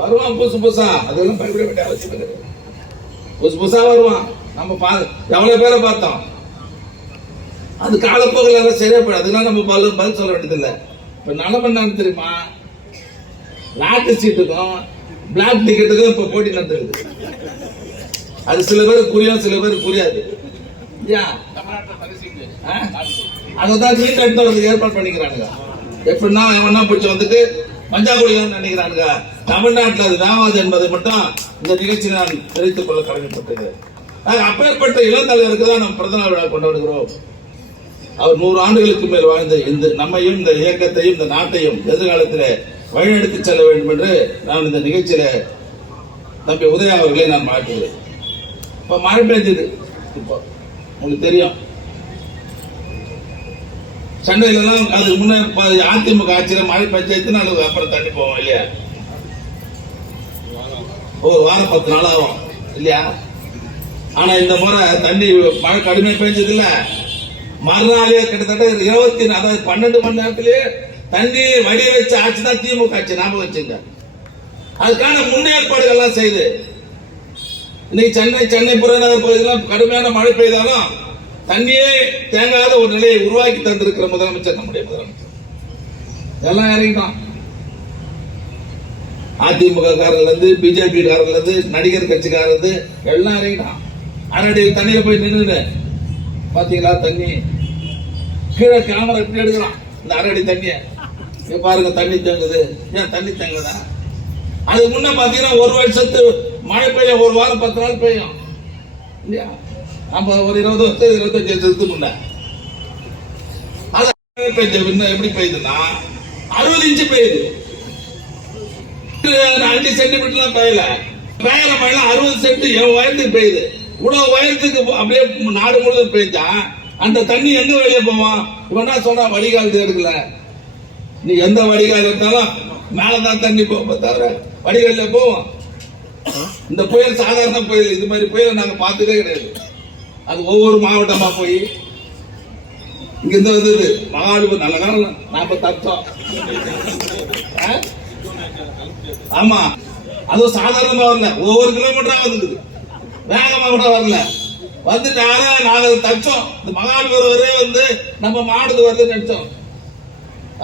வருவான் புதுசு புதுசா, அதெல்லாம் பயப்பட வேண்டிய அவசியம் இல்லை. புதுசு புதுசா வருவான். நம்ம எவ்வளவு பேரை பார்த்தோம். அது காலப்போக்கில் எல்லாம் சரியா போயிடும். அதெல்லாம் நம்ம பதில் சொல்ல வேண்டியதில்லை. இப்ப நிலைமை என்னன்னு தெரியுமா? லாட்டு சீட்டுக்கும் பிளாக் டிக்கெட்டுக்கும் இப்ப போட்டி நடந்துருக்குது. அது சில பேருக்கு புரியும், சில பேருக்கு புரியாது. அதான் நீட் எடுத்து ஏற்பாடு பண்ணிக்கிறானுங்க. எப்படின்னா எவனா பிடிச்சி வந்துட்டு மஞ்சாக்குடிதான் நினைக்கிறானுங்க. தமிழ்நாட்டில் அது வேவாது என்பதை மட்டும் இந்த நிகழ்ச்சி நான் தெரிவித்துக் கொள்ள கடமைப்பட்டது. அப்பேற்பட்ட இளம் தலைவருக்கு தான் நம்ம பிறந்த நாள் விழா கொண்டாடுகிறோம். அவர் 100 ஆண்டுகளுக்கு மேல் வாழ்ந்து இந்த நம்மையும் இந்த இயக்கத்தையும் இந்த நாட்டையும் எதிர்காலத்தில் வழிநடத்தி செல்ல வேண்டும் என்று நான் இந்த நிகழ்ச்சியில தம்பி உதயா அவர்களை நான் வாழ்த்துகிறேன். இப்ப மழை பெய்ஞ்சது. இப்போ உங்களுக்கு தெரியும், சென்னையிலாம் அதுக்கு முன்னே அதிமுக ஆட்சியில் மழை பெஞ்சு நாள் அப்புறம் தண்ணி போவோம் இல்லையா? ஒரு வாரம் 10 நாள் ஆகும் இல்லையா? ஆனா இந்த முறை தண்ணி மழை கடுமையா பெஞ்சது இல்ல. மறுநாளே கிட்டத்தட்ட 12 மணி நேரத்திலேயே தண்ணி வடிய வச்ச ஆட்சி தான் திமுக ஆட்சி. ஞாபகம் வச்சுங்க. அதுக்கான முன்னேற்பாடுகள் எல்லாம் செய்து இன்னைக்கு சென்னை புறநகர் பகுதியெல்லாம் கடுமையான மழை பெய்தாலும் தண்ணியே தேங்காத ஒரு நிலையை உருவாக்கி தந்திருக்கிற முதலமைச்சர் நம்முடைய முதலமைச்சர். எல்லாம் இறங்கிட்டான். அதிமுக காரர்ல இருந்து பிஜேபி காரர்ல இருந்து நடிகர் கட்சிக்காரர் இருந்து எல்லாம் இறங்கிட்டான். அரடி தண்ணியில போய் நின்று பாத்தீங்களா? தண்ணி கீழே கேமரா எப்படி எடுக்கிறான் இந்த அரடி தண்ணிய. பாருங்க தண்ணி தேங்குது. ஏன் தண்ணி தேங்குதா? அதுக்கு முன்ன பாத்தீங்கன்னா ஒரு வருஷத்து மழை பெய்யும், ஒரு வாரம் 10 நாள் பெய்யும் இல்லையா? நம்ம ஒரு 20 வருஷம் 25 வருஷத்துக்கு முன்ன எப்படி பெய்யுதுன்னா 60 இன்ச்சு பெய்யுது. 5 சென்டிமீட்டர்லாம் பெய்யல. பெய்யற மழை 60 சென்ட் என் உயரத்துக்கு பெய்யுது. இவ்வளவு உயரத்துக்கு அப்படியே நாடு முழுவதும் பெய்ஞ்சா அந்த தண்ணி எங்க வெளியே போவோம்? இவனா சொன்னா வடிகால் எடுக்கல. நீ எந்த வடிகால் எடுத்தாலும் மேலதான் தண்ணி போக தவிர வடிகால போவோம். இந்த புயல் சாதாரண புயல். இது மாதிரி புயலை நாங்க பார்த்ததே கிடையாது. அது ஒவ்வொரு மாவட்டமா போய் இங்க இருந்து வந்தது மகாலிபுரம் நல்ல காலம் நாம தச்சோம். ஆமா, அதுவும் சாதாரணமா வரல. ஒவ்வொரு கிலோமீட்டரா வந்துக்குது. வேகமா கூட வரல. வந்து நாங்க தச்சோம். இந்த மகாலிபுரம் வரையே வந்து நம்ம மாடுது வந்து நினைச்சோம்.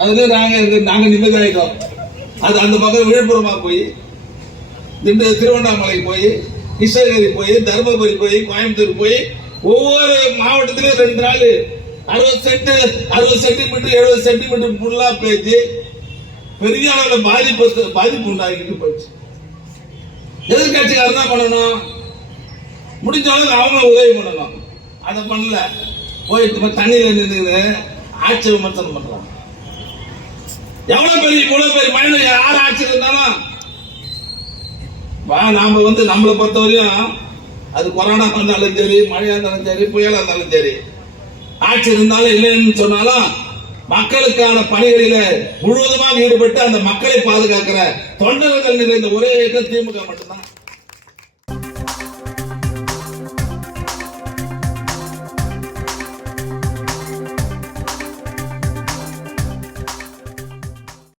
அதுல நாங்க நிம்மதியாயிட்டோம். அது அந்த பக்கம் விழுப்புரமா போய் திருவண்ணாமலை போய் கிருஷ்ணகிரி போய் தர்மபுரி போய் கோயம்புத்தூர் போய் ஒவ்வொரு மாவட்டத்திலும் 2 நாள் 60 சென்டிமீட்டர் 70 சென்டிமீட்டர் ஃபுல்லா பேச்சு பெரிய அளவில் பாதிப்பு உண்டாகிட்டு போச்சு. எதிர்கட்சிக்காரர் தான் பண்ணணும். முடிஞ்ச அளவுக்கு அவங்க உதவி பண்ணணும். அதை பண்ணல. போயிட்டு தண்ணியில நின்று ஆட்சி விமர்சனம் பண்றாங்க. எவ்வளவு பெரிய மழை யார் ஆட்சி இருந்தாலும் நாம நம்மளை பொறுத்தவரையும் அது கொரோனா இருந்தாலும் சரி, மழையா இருந்தாலும் சரி, புயலா இருந்தாலும் சரி, ஆட்சி இருந்தாலும் இல்லைன்னு சொன்னாலும் மக்களுக்கான பணிகளில முழுவதுமாக ஈடுபட்டு அந்த மக்களை பாதுகாக்கிற தொண்டர்கள் நிறைந்த ஒரே இயக்கம் திமுக மட்டும்தான்.